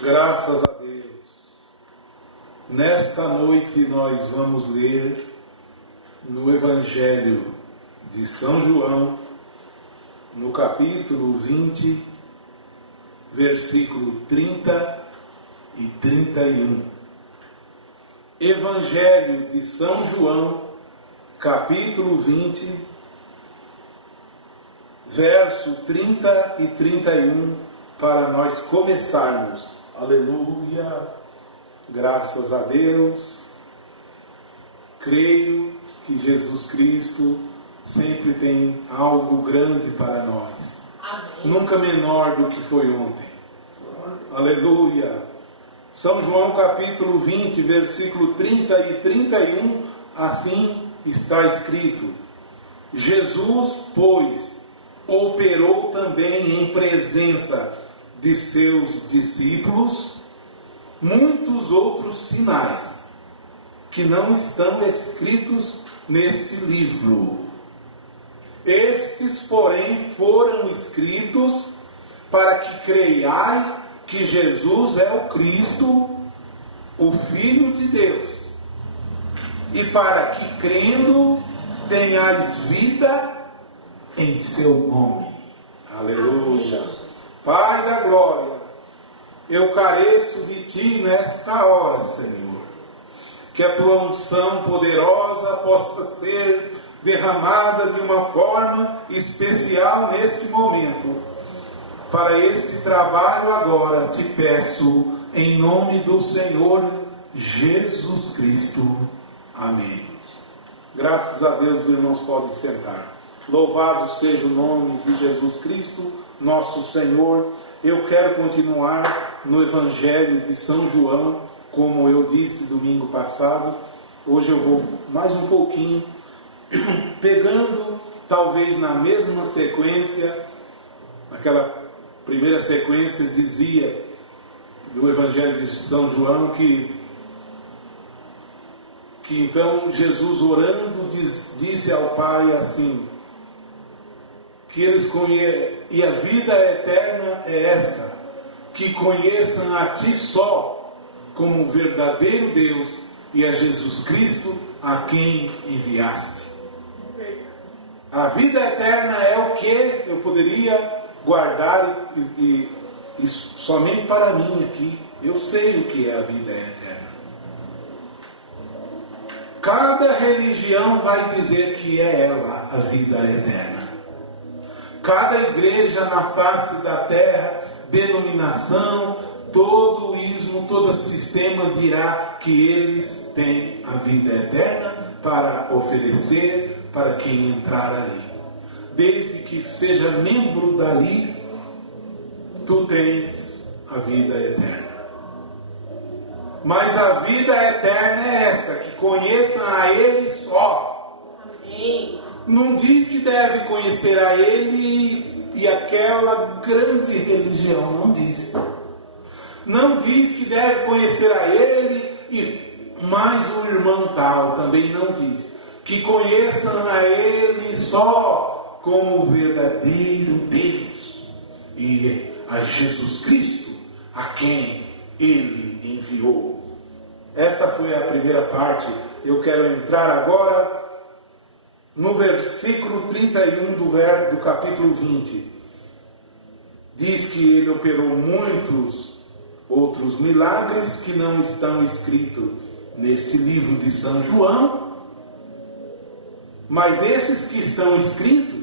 Graças a Deus. Nesta noite nós vamos ler no Evangelho de São João, no capítulo 20, versículo 30 e 31. Evangelho de São João, capítulo 20, verso 30 e 31, para nós começarmos. Aleluia, graças a Deus. Creio que Jesus Cristo sempre tem algo grande para nós. Amém. Nunca menor do que foi ontem. Aleluia. São João capítulo 20, versículo 30 e 31, assim está escrito: Jesus, pois, operou também em presença de seus discípulos muitos outros sinais, que não estão escritos neste livro. Estes, porém, foram escritos para que creiais que Jesus é o Cristo, o Filho de Deus, e para que, crendo, tenhais vida em seu nome. Aleluia. Pai da glória, eu careço de Ti nesta hora, Senhor. Que a Tua unção poderosa possa ser derramada de uma forma especial neste momento. Para este trabalho agora te peço, em nome do Senhor Jesus Cristo. Amém. Graças a Deus, os irmãos podem sentar. Louvado seja o nome de Jesus Cristo, nosso Senhor. Eu quero continuar no Evangelho de São João, como eu disse domingo passado. Hoje eu vou mais um pouquinho, pegando talvez na mesma sequência, aquela primeira sequência dizia do Evangelho de São João que então Jesus orando disse ao Pai assim, que eles e a vida eterna é esta, que conheçam a Ti só, como o verdadeiro Deus, e a Jesus Cristo, a quem enviaste. A vida eterna é o que eu poderia guardar e somente para mim aqui. Eu sei o que é a vida eterna. Cada religião vai dizer que é ela a vida eterna. Cada igreja na face da terra, denominação, todo ismo, todo sistema dirá que eles têm a vida eterna para oferecer para quem entrar ali. Desde que seja membro dali, tu tens a vida eterna. Mas a vida eterna é esta, que conheçam a Ele só. Amém. Não diz que deve conhecer a Ele e aquela grande religião, não diz. Não diz que deve conhecer a Ele e mais um irmão tal, também não diz. Que conheçam a Ele só como o verdadeiro Deus e a Jesus Cristo, a quem Ele enviou. Essa foi a primeira parte. Eu quero entrar agora no versículo 31 do capítulo 20. Diz que Ele operou muitos outros milagres que não estão escritos neste livro de São João. Mas esses que estão escritos,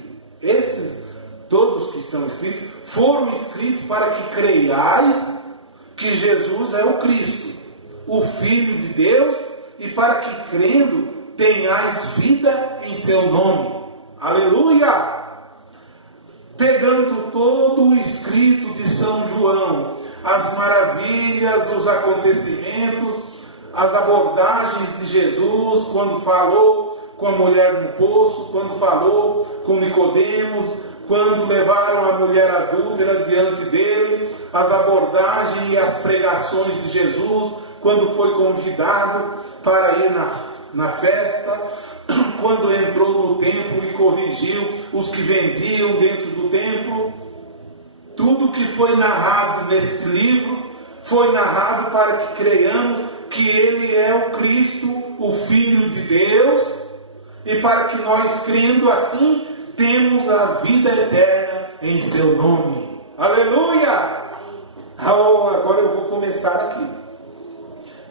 todos que estão escritos, foram escritos para que creiais que Jesus é o Cristo, o Filho de Deus, e para que, crendo, tenhais vida em seu nome. Aleluia! Pegando todo o escrito de São João, as maravilhas, os acontecimentos, as abordagens de Jesus, quando falou com a mulher no poço, quando falou com Nicodemos, quando levaram a mulher adúltera diante dele, as abordagens e as pregações de Jesus, quando foi convidado para ir na festa, quando entrou no templo e corrigiu os que vendiam dentro do templo. Tudo que foi narrado neste livro foi narrado para que creiamos que Ele é o Cristo, o Filho de Deus, e para que nós, crendo assim, temos a vida eterna em seu nome. Aleluia! Agora eu vou começar aqui.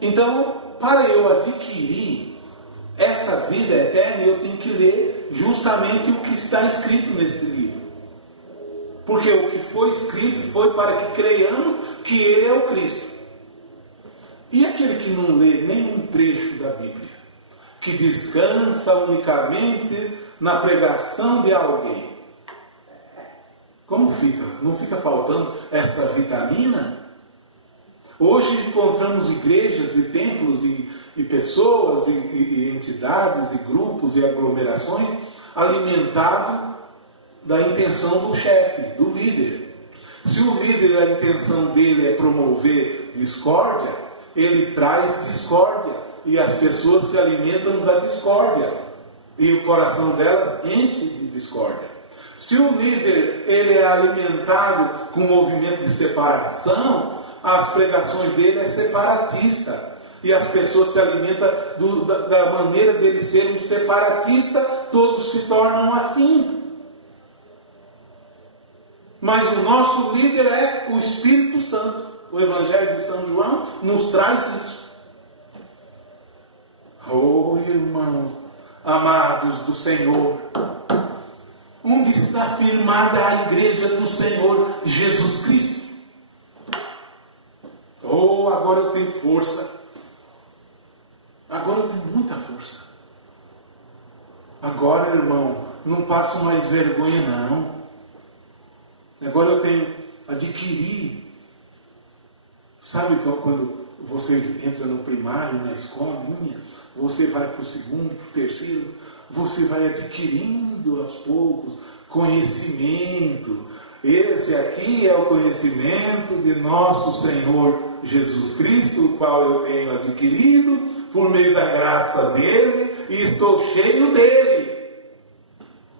Então, para eu adquirir essa vida eterna, eu tenho que ler justamente o que está escrito neste livro. Porque o que foi escrito foi para que creiamos que Ele é o Cristo. E aquele que não lê nenhum trecho da Bíblia, que descansa unicamente na pregação de alguém, como fica? Não fica faltando esta vitamina? Hoje encontramos igrejas e templos e pessoas e entidades e grupos e aglomerações alimentados da intenção do chefe, do líder. Se o líder, a intenção dele é promover discórdia, ele traz discórdia e as pessoas se alimentam da discórdia e o coração delas enche de discórdia. Se o líder ele é alimentado com um movimento de separação, as pregações dele é separatista e as pessoas se alimentam da maneira dele ser um separatista, todos se tornam assim. Mas o nosso líder é o Espírito Santo. O Evangelho de São João nos traz isso. Oh, irmãos, amados do Senhor, onde está firmada a igreja do Senhor Jesus Cristo? Oh, agora eu tenho força. Agora eu tenho muita força. Agora, irmão, não passo mais vergonha, não. Agora eu tenho adquirir. Sabe quando você entra no primário, na escolinha, você vai para o segundo, para o terceiro, você vai adquirindo aos poucos conhecimento. Esse aqui é o conhecimento de nosso Senhor Jesus Cristo, o qual eu tenho adquirido por meio da graça dele e estou cheio dele.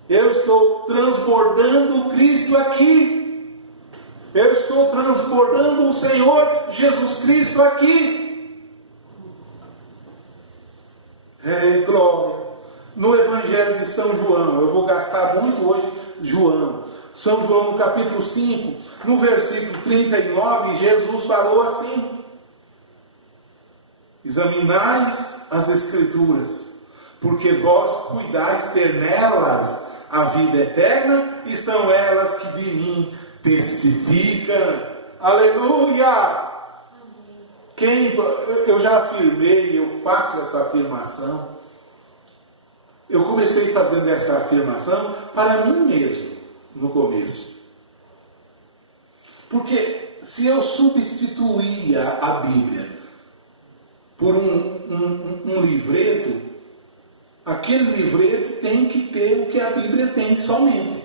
Eu estou transbordando o Cristo aqui. Eu estou transbordando o Senhor Jesus Cristo aqui. Glória. No Evangelho de São João, eu vou gastar muito hoje João. São João, no capítulo 5, no versículo 39, Jesus falou assim: examinais as Escrituras, porque vós cuidais ter nelas a vida eterna, e são elas que de mim testificam. Aleluia! Eu já afirmei, eu faço essa afirmação. Eu comecei fazendo essa afirmação para mim mesmo, no começo. Porque se eu substituía a Bíblia por um livreto, aquele livreto tem que ter o que a Bíblia tem somente.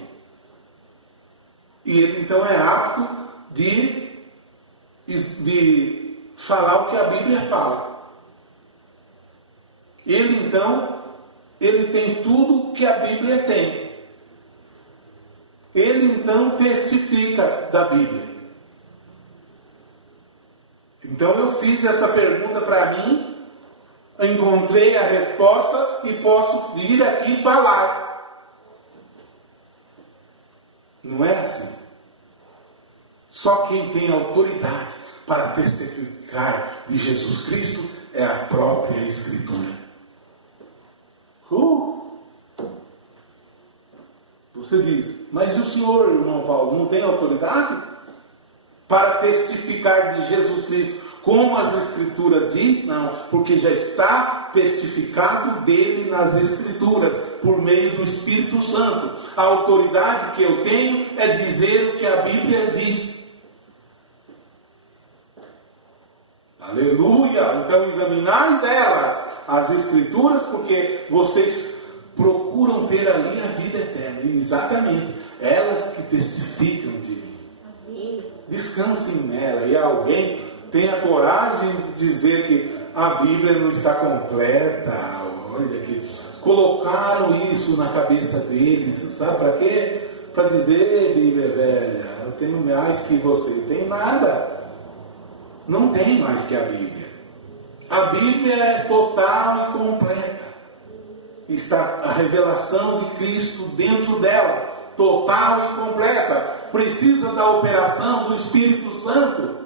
E ele então é apto de falar o que a Bíblia fala. Ele então, ele tem tudo que a Bíblia tem. Ele então testifica da Bíblia. Então eu fiz essa pergunta para mim, encontrei a resposta e posso vir aqui falar. Não é assim. Só quem tem autoridade para testificar de Jesus Cristo é a própria Escritura. Você diz, mas e o senhor, irmão Paulo, não tem autoridade para testificar de Jesus Cristo, como as Escrituras diz? Não, porque já está testificado dele nas Escrituras, por meio do Espírito Santo. A autoridade que eu tenho é dizer o que a Bíblia diz. Aleluia! Então examinais elas, as Escrituras, porque vocês procuram ter ali a vida eterna. E exatamente, elas que testificam de mim. Descansem nela. E alguém tenha coragem de dizer que a Bíblia não está completa. Olha que colocaram isso na cabeça deles. Sabe para quê? Para dizer, Bíblia velha, eu tenho mais que você. Não tem nada. Não tem mais que a Bíblia. A Bíblia é total e completa. Está a revelação de Cristo dentro dela, total e completa. Precisa da operação do Espírito Santo.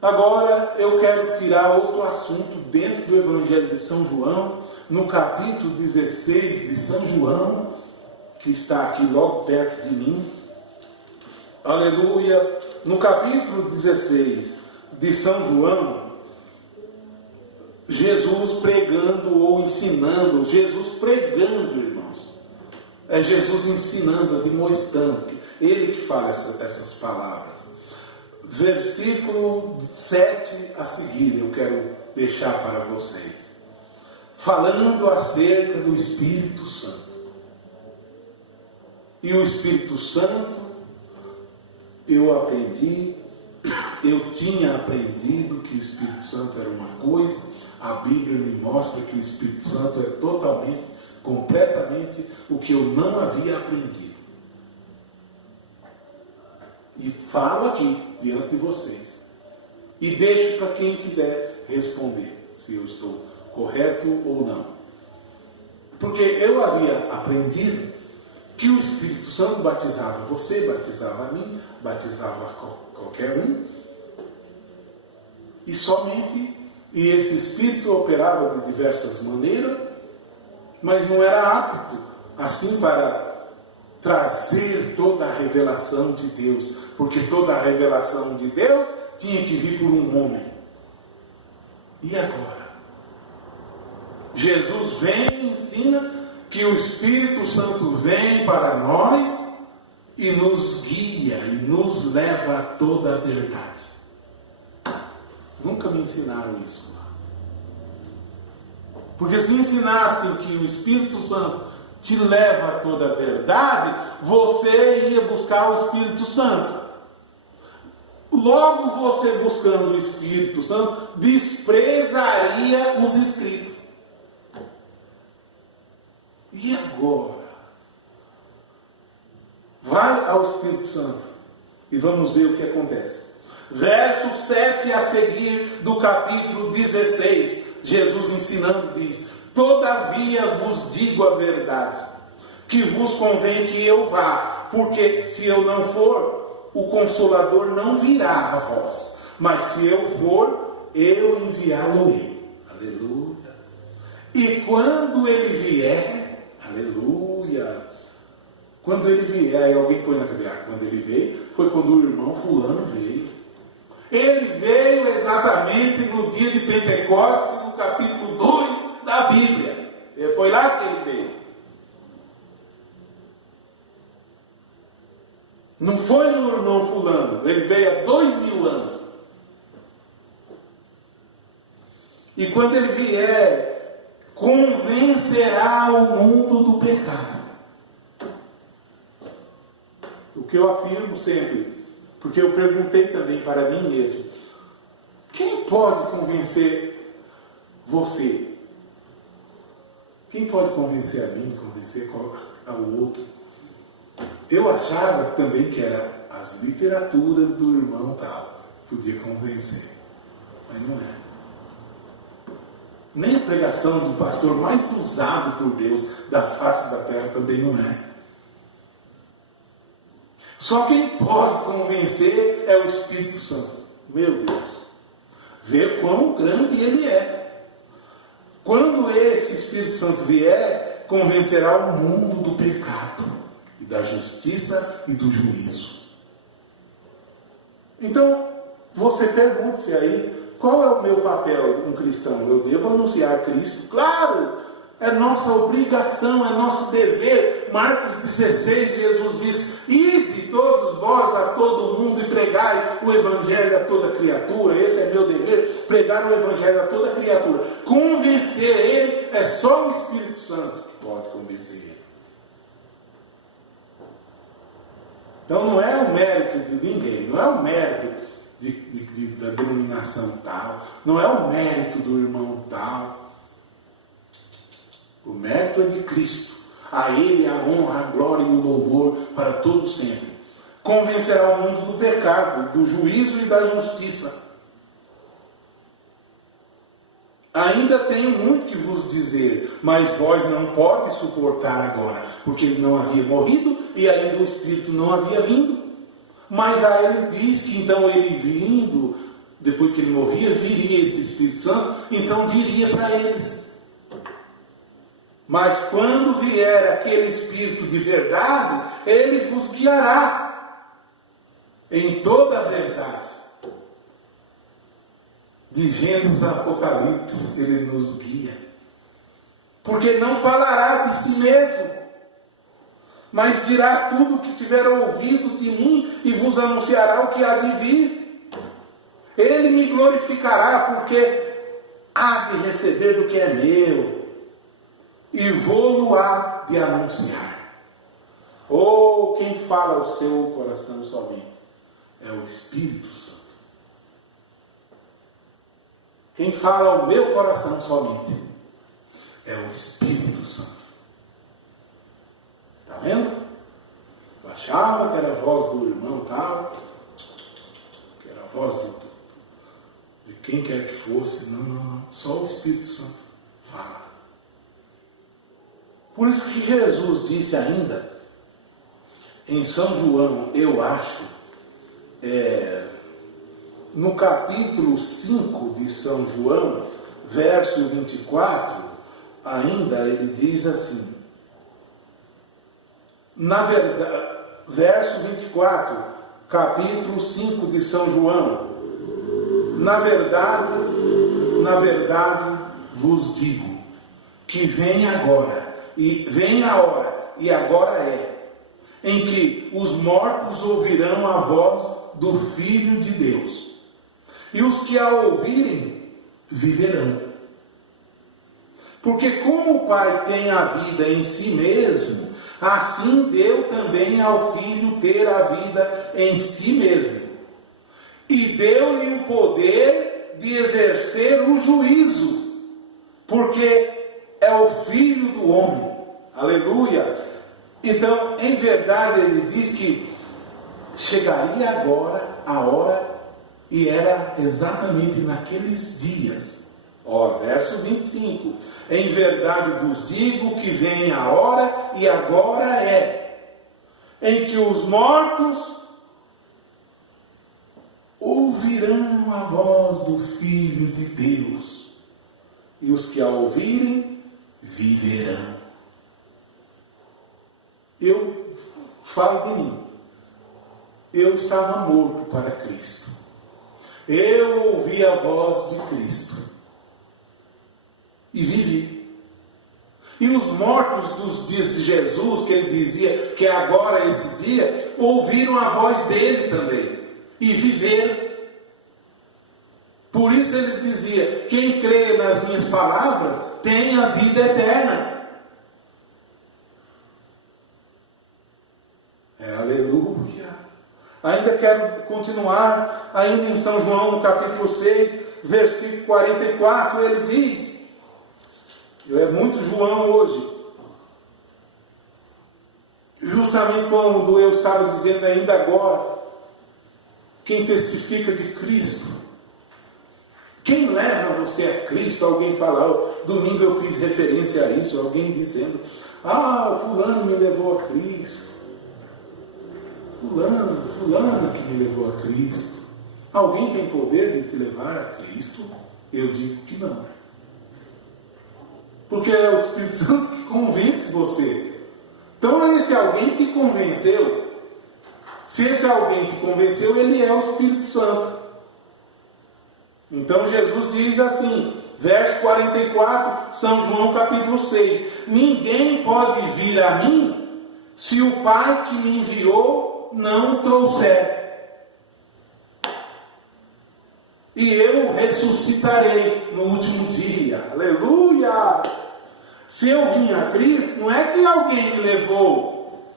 Agora eu quero tirar outro assunto dentro do Evangelho de São João, no capítulo 16 de São João, que está aqui logo perto de mim. Aleluia! No capítulo 16 de São João, Jesus pregando ou ensinando, Jesus pregando, irmãos. É Jesus ensinando, admoestando, ele que fala essas palavras. Versículo 7 a seguir, eu quero deixar para vocês. Falando acerca do Espírito Santo. E o Espírito Santo, eu tinha aprendido que o Espírito Santo era uma coisa, a Bíblia me mostra que o Espírito Santo é totalmente, completamente o que eu não havia aprendido. E falo aqui, diante de vocês. E deixo para quem quiser responder, se eu estou correto ou não. Porque eu havia aprendido que o Espírito Santo batizava você, batizava a mim, batizava qualquer um. E esse Espírito operava de diversas maneiras, mas não era apto, assim, para trazer toda a revelação de Deus, porque toda a revelação de Deus tinha que vir por um homem. E agora? Jesus vem e ensina que o Espírito Santo vem para nós e nos guia e nos leva a toda a verdade. Nunca me ensinaram isso. Porque se ensinassem que o Espírito Santo te leva a toda a verdade, você ia buscar o Espírito Santo. Logo, você buscando o Espírito Santo, desprezaria os escritos. E agora? Vai ao Espírito Santo e vamos ver o que acontece. Verso 7 a seguir do capítulo 16, Jesus ensinando diz: todavia vos digo a verdade, que vos convém que eu vá, porque se eu não for, o Consolador não virá a vós, mas se eu for, eu enviá-lo-ei. Aleluia. E quando ele vier, aleluia, quando ele vier, aí alguém põe na cabeça, quando ele veio, foi quando o irmão fulano veio. Ele veio exatamente no dia de Pentecostes, no capítulo 2 da Bíblia. Foi lá que ele veio. Não foi no irmão fulano, ele veio há 2000 anos. E quando ele vier, convencerá o mundo do pecado. O que eu afirmo sempre, porque eu perguntei também para mim mesmo: quem pode convencer você? Quem pode convencer a mim, convencer ao outro? Eu achava também que era as literaturas do irmão tal, podia convencer. Mas não é. Nem a pregação do pastor mais usado por Deus da face da terra também não é. Só quem pode convencer é o Espírito Santo. Meu Deus. Vê quão grande ele é. Quando esse Espírito Santo vier, convencerá o mundo do pecado, e da justiça e do juízo. Então, você pergunte-se aí, qual é o meu papel como cristão? Eu devo anunciar Cristo? Claro! É nossa obrigação, é nosso dever. Marcos 16, Jesus diz: ide todos vós a todo mundo e pregai o Evangelho a toda criatura. Esse é meu dever, pregar o Evangelho a toda criatura. Convencer ele, é só o Espírito Santo que pode convencer ele. Então não é o mérito de ninguém, não é o mérito da denominação tal, não é o mérito do irmão tal. O mérito é de Cristo. A Ele a honra, a glória e o louvor para todos sempre. convencerá o mundo do pecado, do juízo e da justiça. Ainda tenho muito que vos dizer, mas vós não podes suportar agora, porque ele não havia morrido e ainda o Espírito não havia vindo. Mas aí ele diz que então ele vindo, depois que ele morria, viria esse Espírito Santo, então diria para eles. Mas quando vier aquele Espírito de verdade, ele vos guiará em toda a verdade. De Gênesis a Apocalipse, ele nos guia. Porque não falará de si mesmo, mas dirá tudo o que tiver ouvido de mim e vos anunciará o que há de vir. Ele me glorificará, porque há de receber do que é meu e vou-lo-á de anunciar. Ou quem fala ao seu coração somente é o Espírito Santo. Quem fala ao meu coração somente é o Espírito Santo. Está vendo? Eu achava que era a voz do irmão tal, que era a voz de quem quer que fosse. Não. Só o Espírito Santo fala. Por isso que Jesus disse ainda, em São João, eu acho, no capítulo 5 de São João, verso 24, ainda ele diz assim, na verdade, verso 24, capítulo 5 de São João, na verdade vos digo, que vem agora, e vem a hora, e agora é, em que os mortos ouvirão a voz do Filho de Deus. E os que a ouvirem, viverão. Porque como o Pai tem a vida em si mesmo, assim deu também ao Filho ter a vida em si mesmo. E deu-lhe o poder de exercer o juízo, porque é o Filho do homem. Aleluia! Então, em verdade, ele diz que chegaria agora a hora, e era exatamente naqueles dias. Verso 25. Em verdade vos digo que vem a hora, e agora é, em que os mortos ouvirão a voz do Filho de Deus, e os que a ouvirem, viverão. Eu falo de mim. Eu estava morto para Cristo. Eu ouvi a voz de Cristo e vivi. E os mortos dos dias de Jesus, que ele dizia que agora é esse dia, ouviram a voz dele também e viveram. Por isso ele dizia, quem crê nas minhas palavras tem a vida eterna. Aleluia. Ainda quero continuar, ainda em São João, no capítulo 6, versículo 44, ele diz, é muito João hoje, justamente quando eu estava dizendo ainda agora, quem testifica de Cristo, quem leva você a Cristo? Alguém fala, domingo eu fiz referência a isso, alguém dizendo, fulano me levou a Cristo. Fulana que me levou a Cristo. Alguém tem poder de te levar a Cristo? Eu digo que não. Porque é o Espírito Santo que convence você. Então esse alguém te convenceu. Se esse alguém te convenceu, ele é o Espírito Santo. Então Jesus diz assim, verso 44, São João capítulo 6. Ninguém pode vir a mim se o Pai que me enviou não o trouxer. E eu ressuscitarei no último dia. Aleluia! Se eu vim a Cristo, não é que alguém me levou.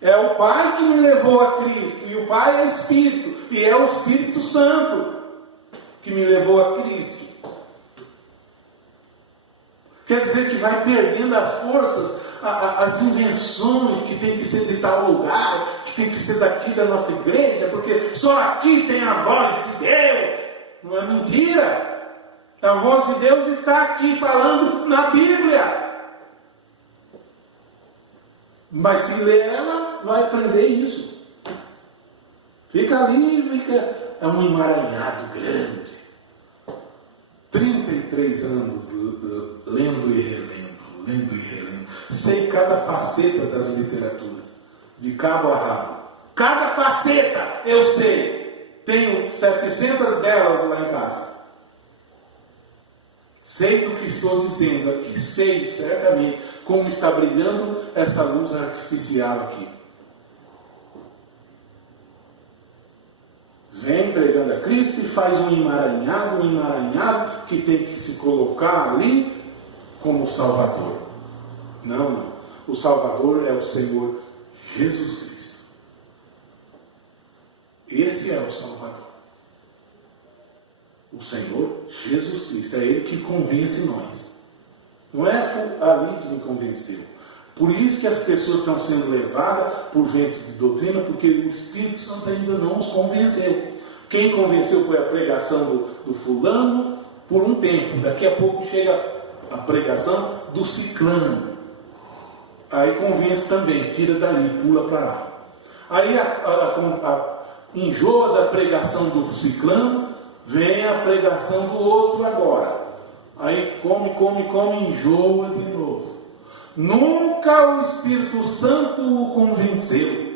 É o Pai que me levou a Cristo. E o Pai é Espírito. E é o Espírito Santo que me levou a Cristo. Quer dizer que vai perdendo as forças, as invenções que tem que ser de tal lugar, que tem que ser daqui da nossa igreja, porque só aqui tem a voz de Deus. Não é mentira. A voz de Deus está aqui falando na Bíblia. Mas se ler ela, vai aprender isso. Fica ali, é um emaranhado grande. 33 anos lendo e relendo, lendo e relendo. Sei cada faceta das literaturas, de cabo a rabo. Cada faceta eu sei. Tenho 700 delas lá em casa. Sei do que estou dizendo aqui. Sei certamente como está brilhando essa luz artificial aqui. Vem pregando a Cristo e faz um emaranhado que tem que se colocar ali como Salvador. Não. O Salvador é o Senhor Jesus Cristo. Esse é o Salvador. O Senhor Jesus Cristo. É Ele que convence nós. Não é ali que me convenceu. Por isso que as pessoas estão sendo levadas por vento de doutrina, porque o Espírito Santo ainda não os convenceu. Quem convenceu foi a pregação do fulano por um tempo. Daqui a pouco chega a pregação do ciclano. Aí convence também, tira dali, pula para lá. Aí enjoa da pregação do ciclano, vem a pregação do outro agora. Aí come, enjoa de novo. Nunca o Espírito Santo o convenceu.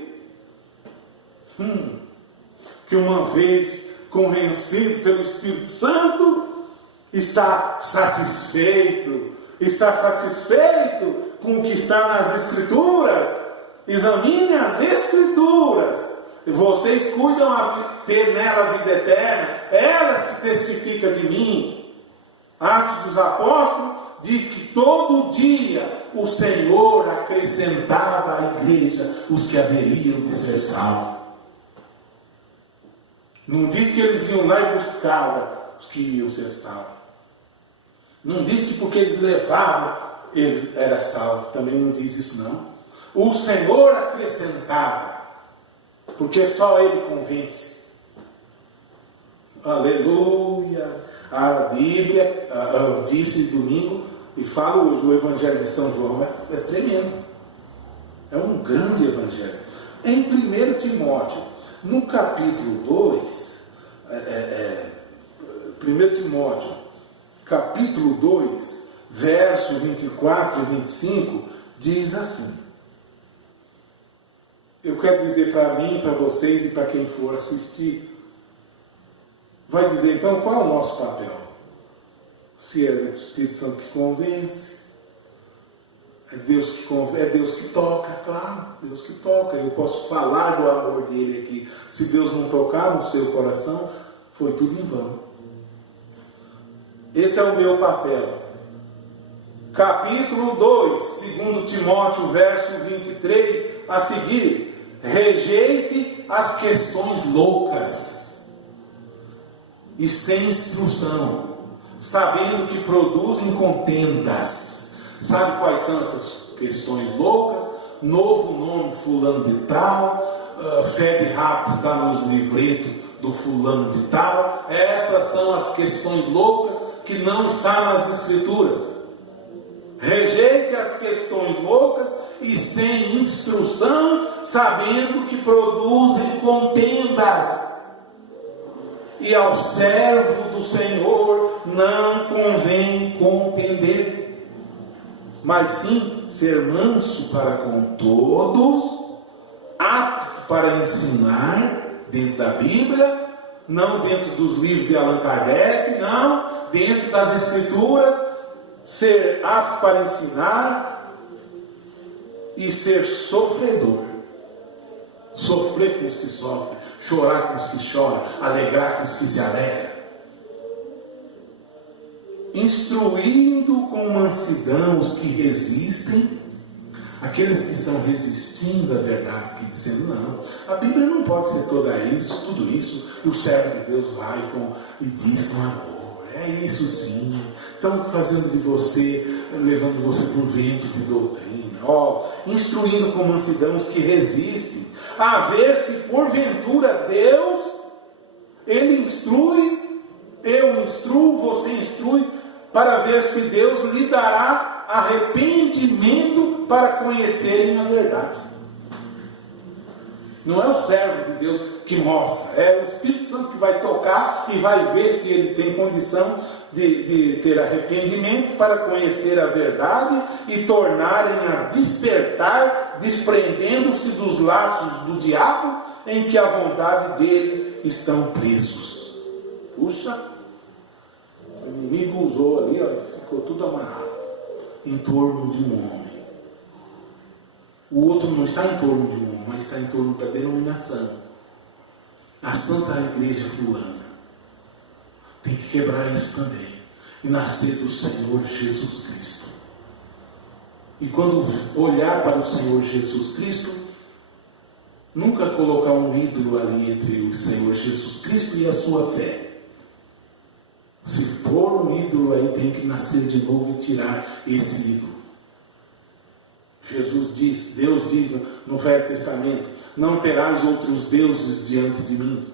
Que uma vez convencido pelo Espírito Santo, está satisfeito com o que está nas Escrituras. Examine as Escrituras. E vocês cuidam ter nela a vida eterna. Elas que testificam de mim. Atos dos Apóstolos diz que todo dia o Senhor acrescentava à igreja os que haveriam de ser salvos. Não diz que eles iam lá e buscavam os que iam ser salvos. Não diz que porque eles levavam, ele era salvo. Também não diz isso não. O Senhor acrescentava. Porque só Ele convence. Aleluia. A Bíblia, eu disse domingo e falo hoje, o Evangelho de São João é tremendo. É um grande Evangelho. Em 1 Timóteo, no capítulo 2, 1 Timóteo, capítulo 2, verso 24 e 25, diz assim. Eu quero dizer para mim, para vocês e para quem for assistir, vai dizer então qual é o nosso papel? Se é o Espírito Santo que convence, é Deus que convence, é Deus que toca, claro, Deus que toca. Eu posso falar do amor dele aqui. Se Deus não tocar no seu coração, foi tudo em vão. Esse é o meu papel. Capítulo 2, 2 Timóteo, verso 23, a seguir. Rejeite as questões loucas e sem instrução, sabendo que produzem contendas. Sabe quais são essas questões loucas? Novo nome fulano de tal, fé de rato está nos livretos do fulano de tal. Essas são as questões loucas que não estão nas Escrituras. Rejeite as questões loucas e sem instrução, sabendo que produzem contendas. E ao servo do Senhor não convém contender, mas sim ser manso para com todos, apto para ensinar dentro da Bíblia, não dentro dos livros de Allan Kardec, não, dentro das Escrituras, ser apto para ensinar e ser sofredor. Sofrer com os que sofrem, chorar com os que choram, alegrar com os que se alegram. Instruindo com mansidão os que resistem, aqueles que estão resistindo à verdade, que dizendo, não, a Bíblia não pode ser toda isso, tudo isso, e o servo de Deus vai e diz com amor. É isso sim. Estão fazendo de você, levando você para um vento de doutrina. Instruindo com mansidão os que resistem, a ver se porventura Deus, Ele instrui, eu instruo, você instrui, para ver se Deus lhe dará arrependimento para conhecerem a verdade. Não é o servo de Deus que mostra, é o Espírito Santo que vai tocar e vai ver se ele tem condição de ter arrependimento para conhecer a verdade e tornarem a despertar, desprendendo-se dos laços do diabo em que a vontade dele estão presos. Puxa, o inimigo usou ali, ó, ficou tudo amarrado em torno de um homem. O outro não está em torno de um homem, mas está em torno da denominação. A Santa Igreja Fulana. Tem que quebrar isso também. E nascer do Senhor Jesus Cristo. E quando olhar para o Senhor Jesus Cristo, nunca colocar um ídolo ali entre o Senhor Jesus Cristo e a sua fé. Se for um ídolo aí, tem que nascer de novo e tirar esse ídolo. Jesus diz, Deus diz no Velho Testamento, não terás outros deuses diante de mim.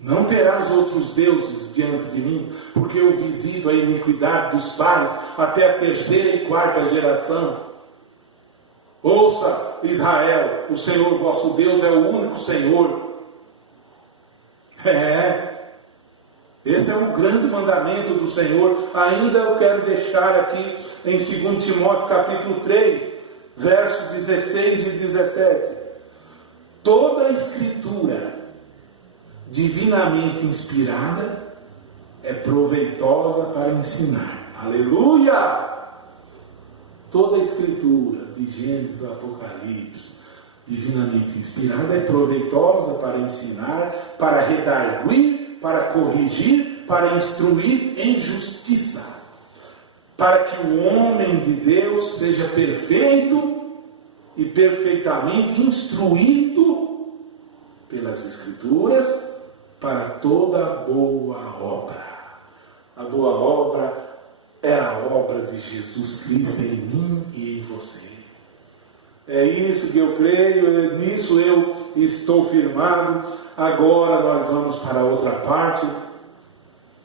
Não terás outros deuses diante de mim, porque eu visito a iniquidade dos pais até a 3ª e 4ª geração. Ouça, Israel, o Senhor vosso Deus é o único Senhor. Esse é um grande mandamento do Senhor. Ainda eu quero deixar aqui em 2 Timóteo capítulo 3, versos 16 e 17. Toda a Escritura divinamente inspirada é proveitosa para ensinar. Aleluia! Toda a Escritura, de Gênesis ao Apocalipse, divinamente inspirada, é proveitosa para ensinar, para redarguir, para corrigir, para instruir em justiça, para que o homem de Deus seja perfeito e perfeitamente instruído pelas Escrituras para toda boa obra. A boa obra é a obra de Jesus Cristo em mim e em você. É isso que eu creio, nisso eu estou firmado. Agora nós vamos para a outra parte,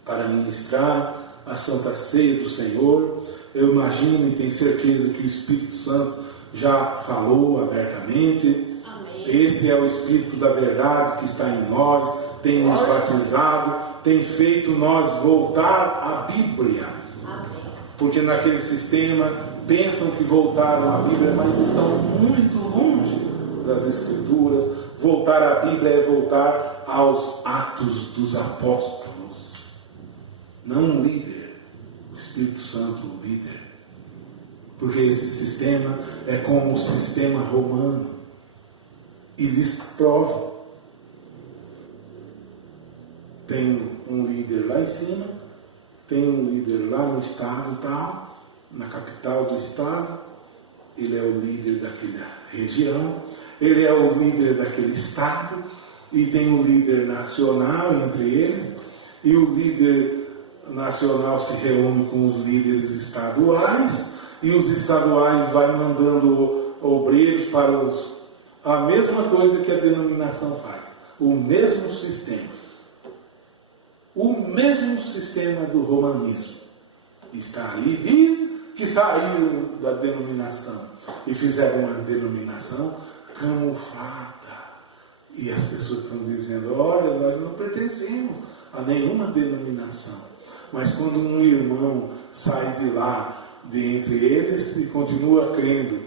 para ministrar a Santa Ceia do Senhor. Eu imagino e tenho certeza que o Espírito Santo já falou abertamente. Amém. Esse é o Espírito da verdade que está em nós, tem nos batizado, tem feito nós voltar à Bíblia. Amém. Porque naquele sistema pensam que voltaram à Bíblia, mas estão muito longe das Escrituras. Voltar à Bíblia é voltar aos Atos dos Apóstolos. Não um líder, o Espírito Santo, o líder. Porque esse sistema é como o sistema romano. E lhes provo. Tem um líder lá em cima, tem um líder lá no estado tal, na capital do estado. Ele é o líder daquela região, ele é o líder daquele estado, e tem um líder nacional entre eles, e o líder nacional se reúne com os líderes estaduais, e os estaduais vai mandando obreiros para os... A mesma coisa que a denominação faz, o mesmo sistema. O mesmo sistema do romanismo está ali, diz que saíram da denominação e fizeram uma denominação camuflada. E as pessoas estão dizendo, olha, nós não pertencemos a nenhuma denominação. Mas quando um irmão sai de lá, de entre eles, e continua crendo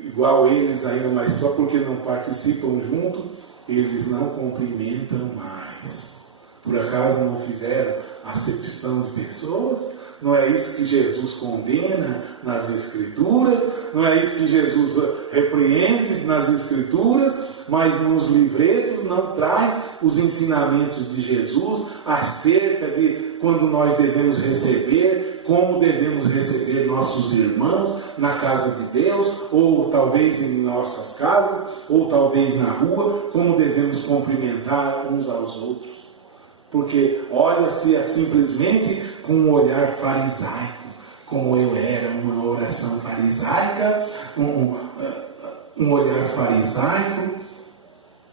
igual eles ainda, mas só porque não participam junto, eles não cumprimentam mais. Por acaso não fizeram acepção de pessoas? Não é isso que Jesus condena nas Escrituras? Não é isso que Jesus repreende nas Escrituras? Mas nos livretos não traz os ensinamentos de Jesus acerca de quando nós devemos receber, como devemos receber nossos irmãos na casa de Deus, ou talvez em nossas casas, ou talvez na rua, como devemos cumprimentar uns aos outros. Porque olha-se simplesmente com um olhar farisaico, como eu era, uma oração farisaica, um olhar farisaico,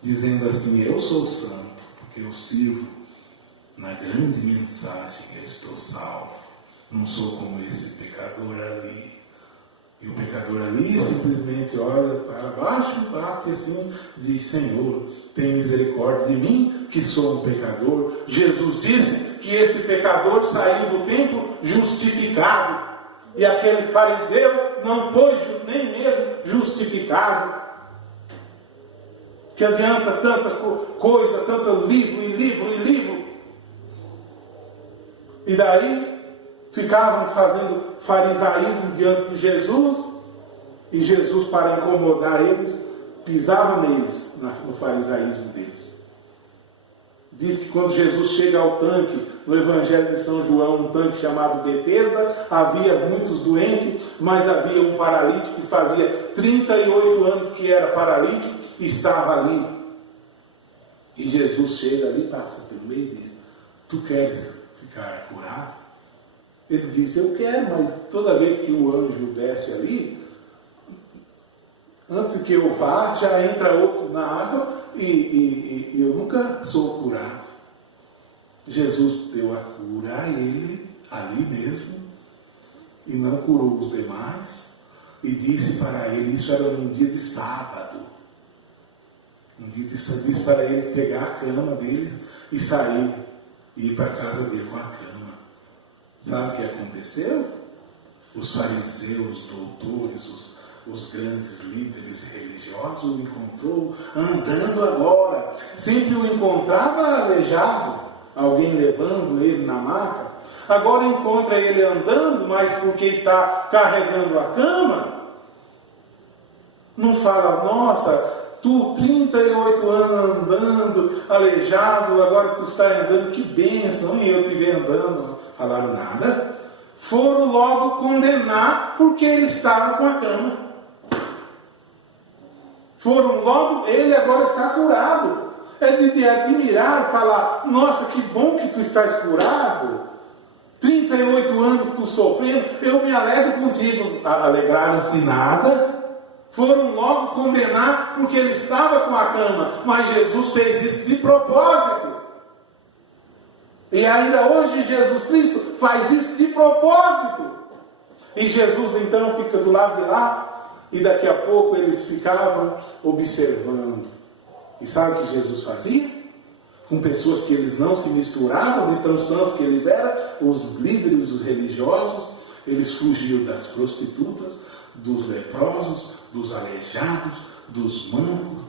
dizendo assim: eu sou santo, porque eu sirvo na grande mensagem que eu estou salvo. Não sou como esse pecador ali. E o pecador ali simplesmente olha para baixo, bate assim, diz: Senhor, tem misericórdia de mim, que sou um pecador. Jesus disse que esse pecador saiu do templo justificado. E aquele fariseu não foi nem mesmo justificado. Que adianta tanta coisa, tanto livro e livro e livro. E daí ficavam fazendo farisaísmo diante de Jesus, e Jesus, para incomodar eles, pisava neles, no farisaísmo deles. Diz que quando Jesus chega ao tanque, no Evangelho de São João, um tanque chamado Betesda, havia muitos doentes, mas havia um paralítico que fazia 38 anos que era paralítico, e estava ali. E Jesus chega ali, passa pelo meio e diz: tu queres ficar curado? Ele diz: eu quero, mas toda vez que o anjo desce ali, antes que eu vá, já entra outro na água e eu nunca sou curado. Jesus deu a cura a ele, ali mesmo, e não curou os demais, e disse para ele, isso era num dia de sábado, disse para ele pegar a cama dele e sair, e ir para a casa dele com a cama. Sabe o que aconteceu? Os fariseus, doutores, os grandes líderes religiosos o encontrou andando agora. Sempre o encontrava aleijado, alguém levando ele na maca. Agora encontra ele andando, mas porque está carregando a cama, não fala: nossa, tu 38 anos andando, aleijado, agora tu está andando, que bênção, e eu te vi andando. Falaram nada. Foram logo condenar porque ele estava com a cama. Foram logo, ele agora está curado. É de admirar, falar: nossa, que bom que tu estás curado. 38 anos tu sofrendo, eu me alegro contigo. Alegraram-se nada. Foram logo condenar porque ele estava com a cama. Mas Jesus fez isso de propósito. E ainda hoje Jesus Cristo faz isso de propósito. E Jesus então fica do lado de lá, e daqui a pouco eles ficavam observando. E sabe o que Jesus fazia? Com pessoas que eles não se misturavam, de tão santo que eles eram, os líderes, os religiosos, eles fugiam das prostitutas, dos leprosos, dos aleijados, dos mancos,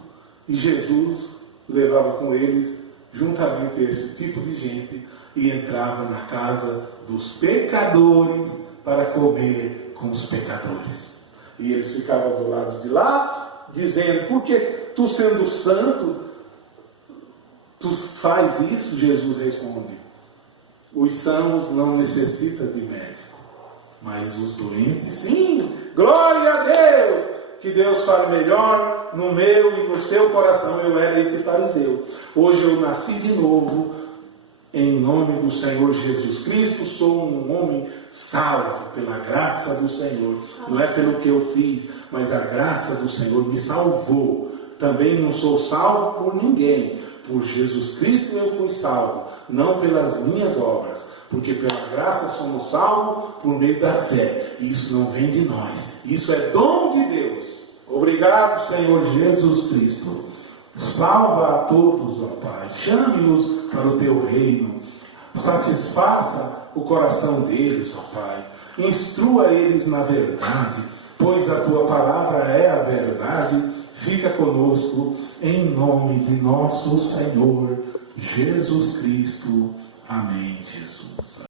e Jesus levava com eles juntamente esse tipo de gente e entrava na casa dos pecadores para comer com os pecadores. E eles ficavam do lado de lá, dizendo: por que tu, sendo santo, tu faz isso? Jesus responde: os sãos não necessitam de médico, mas os doentes sim. Glória a Deus! Que Deus fale melhor no meu e no seu coração. Eu era esse fariseu. Hoje eu nasci de novo, em nome do Senhor Jesus Cristo. Sou um homem salvo pela graça do Senhor. Não é pelo que eu fiz, mas a graça do Senhor me salvou. Também não sou salvo por ninguém. Por Jesus Cristo eu fui salvo, não pelas minhas obras. Porque pela graça somos salvos por meio da fé. Isso não vem de nós. Isso é dom de Deus. Obrigado, Senhor Jesus Cristo. Salva a todos, ó Pai. Chame-os para o teu reino. Satisfaça o coração deles, ó Pai. Instrua eles na verdade, pois a tua palavra é a verdade. Fica conosco, em nome de nosso Senhor Jesus Cristo. Amém, Jesus.